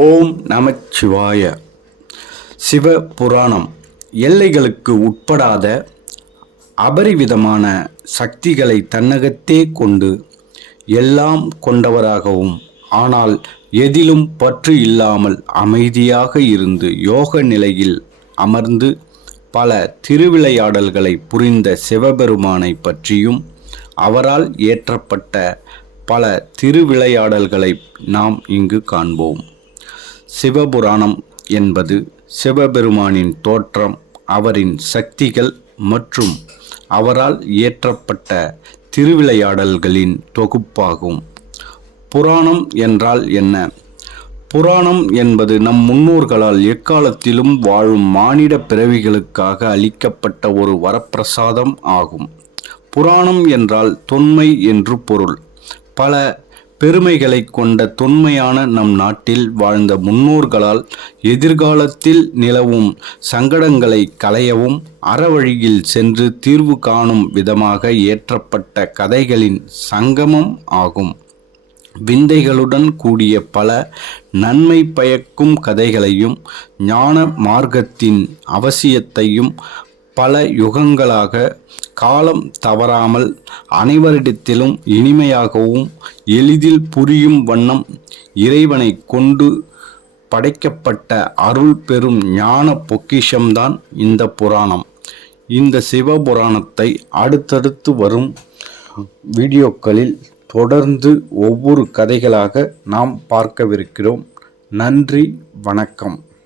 ஓம் நமச்சிவாய. சிவபுராணம் எல்லைகளுக்கு உட்படாத அபரிவிதமான சக்திகளை தன்னகத்தே கொண்டு எல்லாம் கொண்டவராகவும், ஆனால் எதிலும் பற்று இல்லாமல் அமைதியாக இருந்து யோக நிலையில் அமர்ந்து பல திருவிளையாடல்களை புரிந்த சிவபெருமானை பற்றியும் அவரால் ஏற்றப்பட்ட பல திருவிளையாடல்களை நாம் இங்கு காண்போம். சிவபுராணம் என்பது சிவபெருமானின் தோற்றம், அவரின் சக்திகள் மற்றும் அவரால் இயற்றப்பட்ட திருவிளையாடல்களின் தொகுப்பாகும். புராணம் என்றால் என்ன? புராணம் என்பது நம் முன்னோர்களால் எக்காலத்திலும் வாழும் மானிட பிறவிகளுக்காக அளிக்கப்பட்ட ஒரு வரப்பிரசாதம் ஆகும். புராணம் என்றால் தொன்மை என்று பொருள். பல பெருமைகளை கொண்ட தொன்மையான நம் நாட்டில் வாழ்ந்த முன்னோர்களால் எதிர்காலத்தில் நிலவும் சங்கடங்களை களையவும் அறவழியில் சென்று தீர்வு காணும் விதமாக ஏற்றப்பட்ட கதைகளின் சங்கமம் ஆகும். விந்தைகளுடன் கூடிய பல நன்மை பயக்கும் கதைகளையும் ஞான மார்க்கத்தின் அவசியத்தையும் பல யுகங்களாக காலம் தவறாமல் அனைவரிடத்திலும் இனிமையாகவும் எளிதில் புரியும் வண்ணம் இறைவனை கொண்டு படைக்கப்பட்ட அருள் பெறும் ஞான பொக்கிஷம்தான் இந்த புராணம். இந்த சிவபுராணத்தை அடுத்தடுத்து வரும் வீடியோக்களில் தொடர்ந்து ஒவ்வொரு கதைகளாக நாம் பார்க்கவிருக்கிறோம். நன்றி, வணக்கம்.